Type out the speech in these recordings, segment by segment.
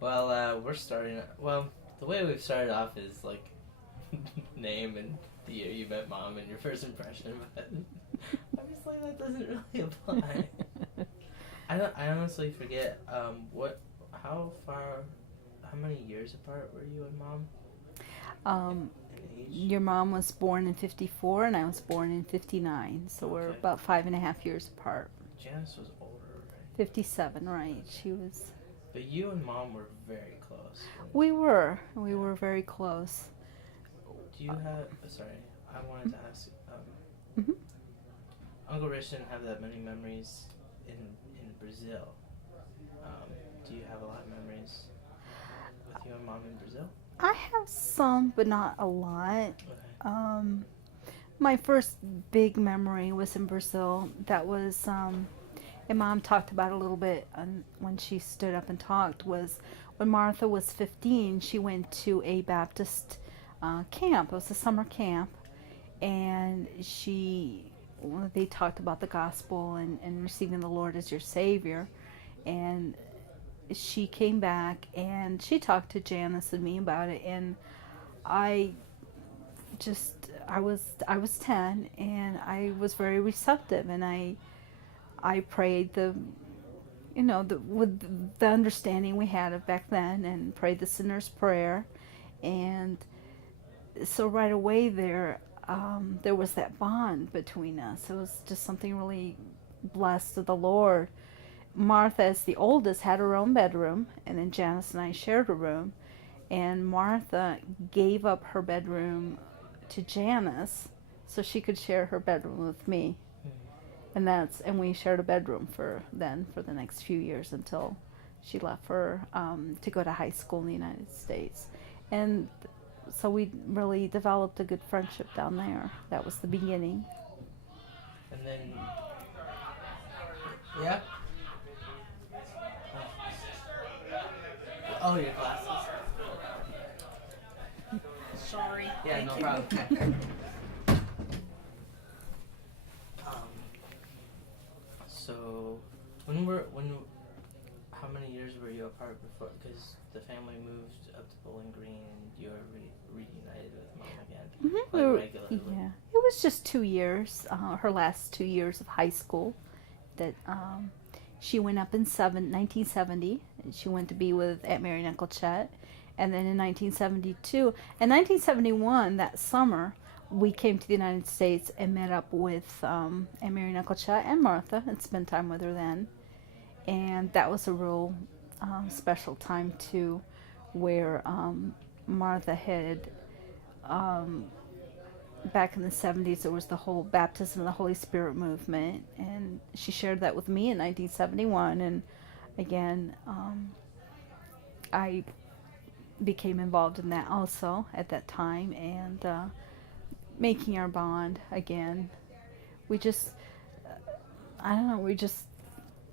Well, we're starting. Well, the way we've started off is like name and the year you met mom and your first impression, but obviously that doesn't really apply. I don't. I honestly forget. How far? How many years apart were you and mom Um, in age? your mom was born in 54 and I was born in 59, so we're Okay. about 5.5 years apart. Janice was older, right? 57, right? She was. But you and mom were very close. We Yeah. were very close. Do you have? Sorry, I wanted to ask. Mhm. Uncle Rich didn't have that many memories in Brazil. Um, do you have a lot of memories with you and mom in Brazil? I have some, but not a lot. Okay. Um, my first big memory was in Brazil. That was, and Mom talked about it a little bit when she stood up and talked. Was when Martha was 15, she went to a Baptist camp. It was a summer camp, and they talked about the gospel and receiving the Lord as your Savior, and she came back and she talked to Janice and me about it, and I I was 10 and I was very receptive, and I prayed with the understanding we had of back then, and prayed the sinner's prayer. And so right away there was that bond between us. It was just something really blessed of the Lord. Martha, as the oldest, had her own bedroom, and then Janice and I shared a room. And Martha gave up her bedroom to Janice so she could share her bedroom with me. And we shared a bedroom for the next few years until she left for to go to high school in the United States. And so we really developed a good friendship down there. That was the beginning. And then, yeah. Oh, your glasses. Sorry. Yeah, Thank no you. problem. um, so when how many years were you apart before? Because the family moved up to Bowling Green, and you were reunited with mom again, like regularly. Yeah, it was just 2 years. Her last 2 years of high school. That she went up in 1970. And she went to be with Aunt Mary and Uncle Chet, and then in 1972, in 1971, that summer, we came to the United States and met up with Aunt Mary and Uncle Chet and Martha and spent time with her then. And that was a real special time too, where Martha had back in the 70s, there was the whole baptism of the Holy Spirit movement, and she shared that with me in 1971. And again, I became involved in that also at that time, and making our bond again. We just, I don't know, we just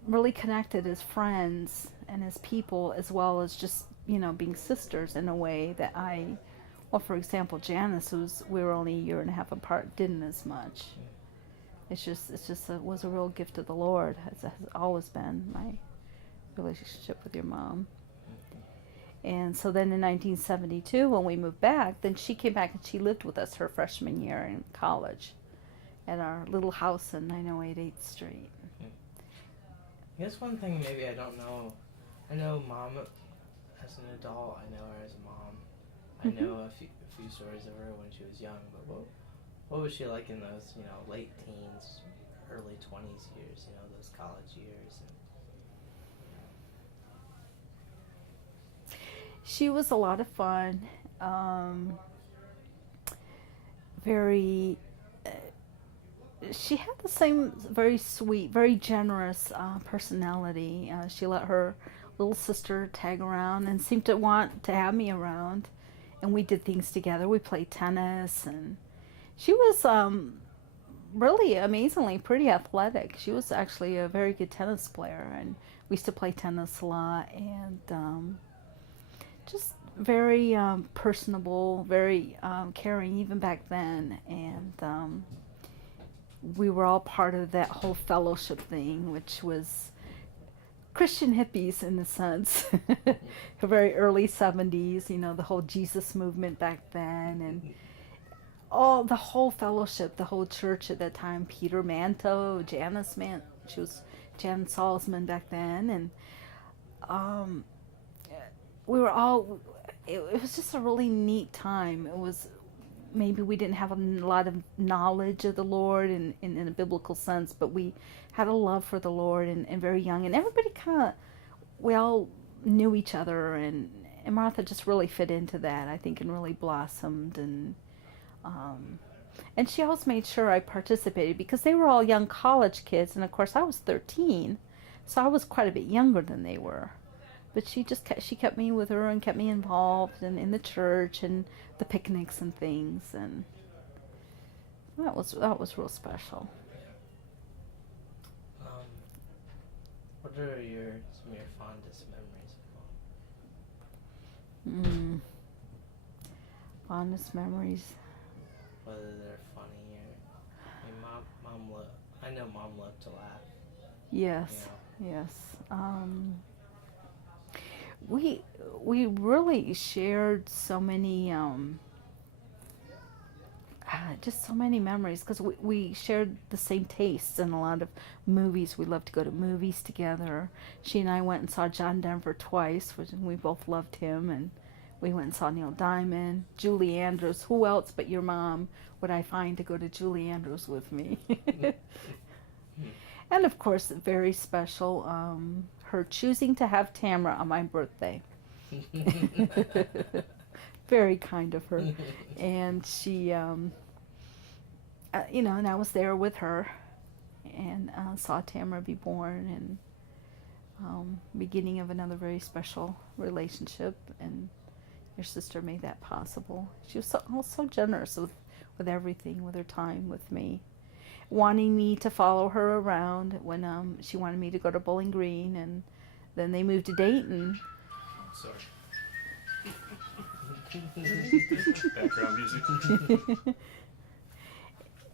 really connected as friends and as people, as well as just being sisters in a way that well, for example, Janice, we were only a year and a half apart, didn't as much. It was a real gift of the Lord. It has always been my relationship with your mom. And so then in 1972, when we moved back, then she came back and she lived with us her freshman year in college at our little house in 908 8th Street. I guess one thing maybe I don't know. I know mom as an adult. I know her as a mom. I know a few stories of her when she was young. But what was she like in those late teens, early 20s years? Those college years. She was a lot of fun. Very. She had the same very sweet, very generous personality. She let her little sister tag around and seemed to want to have me around. And we did things together. We played tennis, and she was really amazingly pretty athletic. She was actually a very good tennis player, and we used to play tennis a lot. And just very personable, very caring even back then. And we were all part of that whole fellowship thing, which was Christian hippies in a sense. Very early 70s, you know, the whole Jesus movement back then, and all the whole fellowship, the whole church at that time. Peter Manto, she was Jan Salzman back then, and um, we were all. It was just a really neat time. It was maybe we didn't have a lot of knowledge of the Lord in a biblical sense, but we had a love for the Lord and very young, and everybody kind of we all knew each other, and Martha just really fit into that, I think, and really blossomed, and she always made sure I participated because they were all young college kids, and of course I was 13, so I was quite a bit younger than they were. But she kept me with her and kept me involved in the church and the picnics and things, and that was real special. What are some of your fondest memories of Mom? Fondest memories. Whether they're funny or, I know Mom loved to laugh. Yes, you know? Yes. We really shared so many just so many memories because we shared the same tastes in a lot of movies. We loved to go to movies together. She and I went and saw John Denver twice, which we both loved him, and we went and saw Neil Diamond, Julie Andrews. Who else but your mom would I find to go to Julie Andrews with me? And of course, very special, her choosing to have Tamara on my birthday. Very kind of her. And she, and I was there with her and saw Tamara be born, and beginning of another very special relationship, and your sister made that possible. She was so generous with everything, with her time with me, wanting me to follow her around when she wanted me to go to Bowling Green, and then they moved to Dayton. Oh, sorry. Background music.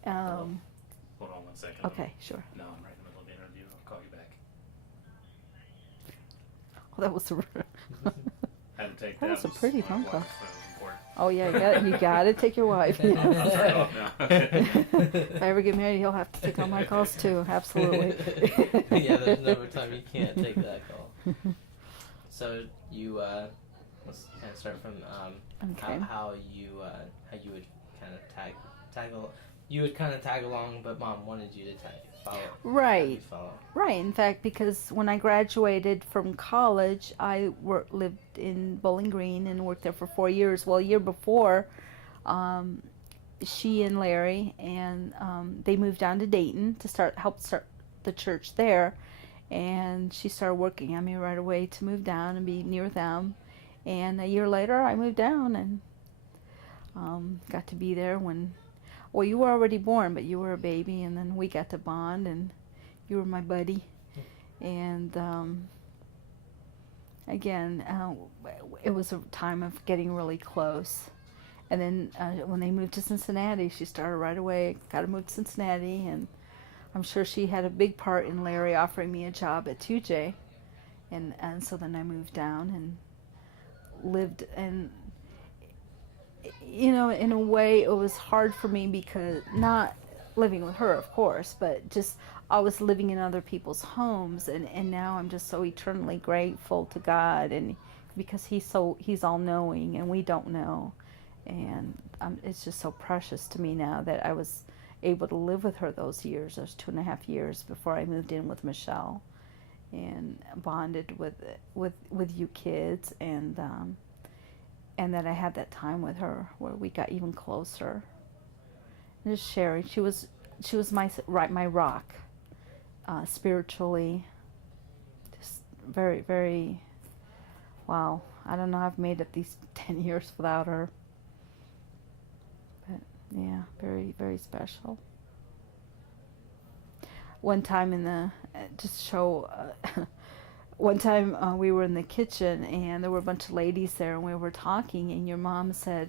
Hold on 1 second. Okay, sure. No, I'm right in the middle of the interview. I'll call you back. Oh, that was Had to take that was a pretty phone call. Important. Oh yeah, you got to take your wife. I'll turn it off now. If I ever get married, he'll have to take all my calls too. Absolutely. Yeah, there's never time you can't take that call. So you let's kind of start from Okay. how you would kind of tag along, but Mom wanted you to follow. Right. Follow. Right. In fact, because when I graduated from college, I lived in Bowling Green and worked there for 4 years. Well, a year before, she and Larry and they moved down to Dayton to help start the church there, and she started working on me right away to move down and be near them. And a year later, I moved down and got to be there when. Well, you were already born, but you were a baby, and then we got to bond, and you were my buddy. And again, it was a time of getting really close. And then when they moved to Cincinnati, she started right away, got to move to Cincinnati, and I'm sure she had a big part in Larry offering me a job at 2J. And so then I moved down and lived, and in a way it was hard for me because not living with her, of course, but just I was living in other people's homes, and now I'm just so eternally grateful to God, and because he's all knowing and we don't know, and it's just so precious to me now that I was able to live with her those 2.5 years before I moved in with Michelle, and bonded with you kids, and that I had that time with her where we got even closer. And just sharing, she was my rock, spiritually. Just very, very. Wow, I don't know. I've made it these 10 years without her. But yeah, very, very special. One time one time we were in the kitchen and there were a bunch of ladies there and we were talking, and your mom said,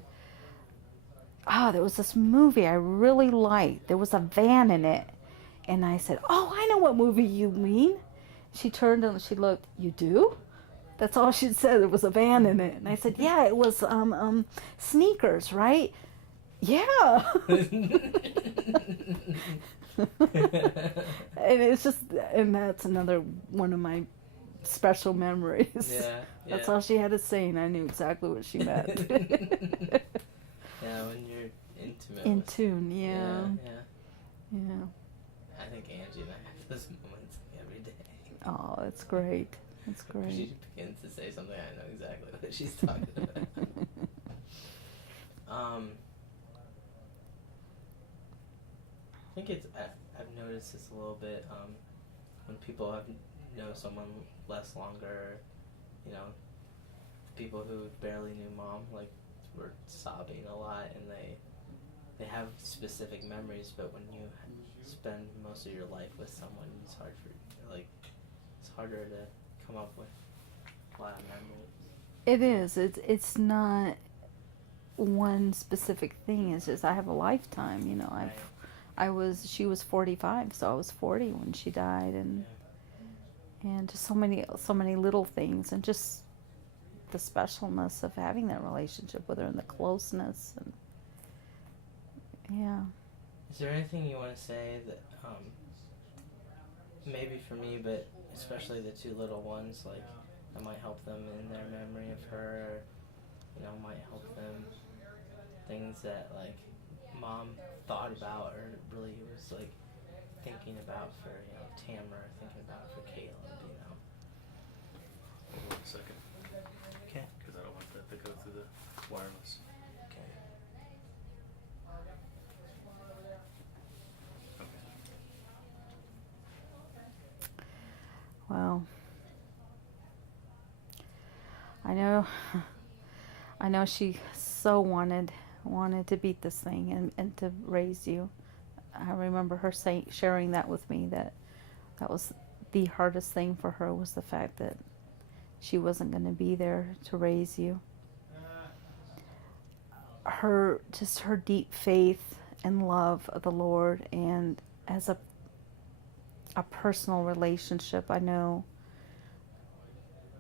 there was this movie I really liked. There was a van in it. And I said, I know what movie you mean. She turned and she looked, "You do?" That's all she said. There was a van in it. And I said, "Yeah, it was sneakers, right?" "Yeah." And it's just, and that's another one of my special memories. Yeah. That's all she had to say, and I knew exactly what she meant. Yeah, when you're intimate. In with- tune, Yeah. yeah. I think Angie and I have those moments every day. Oh, that's great. That's When great. she begins to say something, I know exactly what she's talking about. I think I've noticed this a little bit when people know someone less longer, you know, people who barely knew mom, like, were sobbing a lot, and they have specific memories, but when you spend most of your life with someone, it's harder to come up with a lot of memories. It is. It's not one specific thing. It's just I have a lifetime. You know, Right. she was 45, so I was 40 when she died, and just so many little things, and just the specialness of having that relationship with her, and the closeness, and yeah. Is there anything you want to say that, maybe for me, but especially the two little ones, like, that might help them in their memory of her, or, you know, might help them, things that, like, mom thought about, or really was, like, thinking about for, you know, Tamara, thinking about for Caleb, you know? Hold on a second, Okay. because I don't want that to go through the wireless. Okay. Okay. Well, I know she so wanted to beat this thing and to raise you. I remember her sharing that with me, that was the hardest thing for her, was the fact that she wasn't going to be there to raise you. Her deep faith and love of the Lord, and as a personal relationship, I know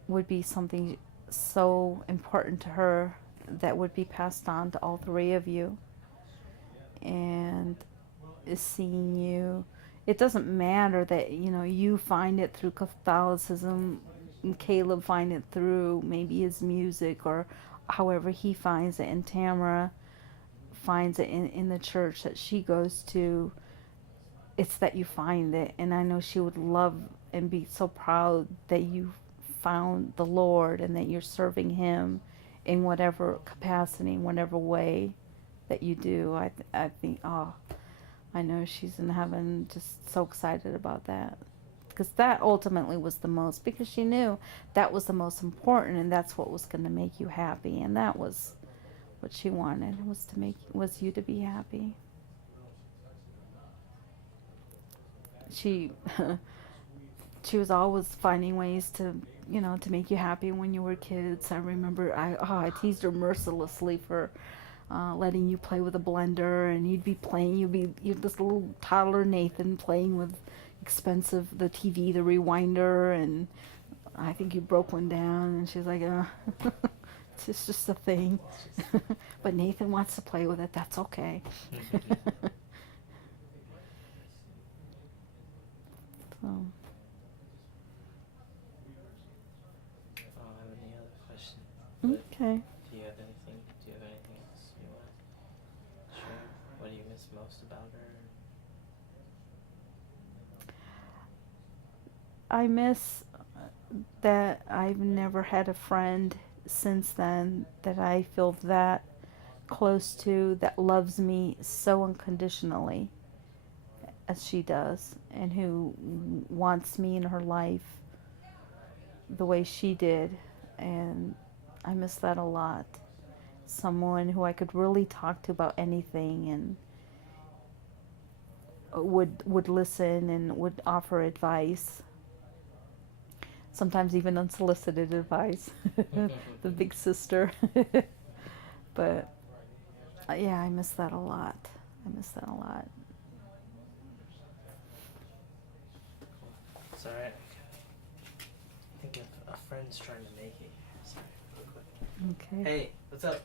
would be something so important to her, that would be passed on to all three of you. And seeing you, it doesn't matter that, you know, you find it through Catholicism and Caleb find it through maybe his music, or however he finds it, and Tamara finds it in the church that she goes to. It's that you find it, and I know she would love and be so proud that you found the Lord, and that you're serving him in whatever capacity, in whatever way that you do. I think, oh, I know she's in heaven, just so excited about that, because that ultimately was the most, because she knew that was the most important, and that's what was going to make you happy, and that was what she wanted, was you to be happy. She she was always finding ways to, you know, to make you happy when you were kids. I remember I teased her mercilessly for letting you play with a blender, and you'd be this little toddler Nathan playing with the TV, the rewinder, and I think you broke one down, and she's like, it's just a thing. But Nathan wants to play with it, that's okay. So. I don't have any other questions. Okay. Do you have anything else you want to share? What do you miss most about her? I miss that I've never had a friend since then that I feel that close to, that loves me so unconditionally as she does, and who wants me in her life the way she did. And I miss that a lot. Someone who I could really talk to about anything, and would listen and would offer advice. Sometimes even unsolicited advice. The big sister. But yeah, I miss that a lot. It's alright. friend's trying to make it. Sorry, real quick. Okay. Hey, what's up?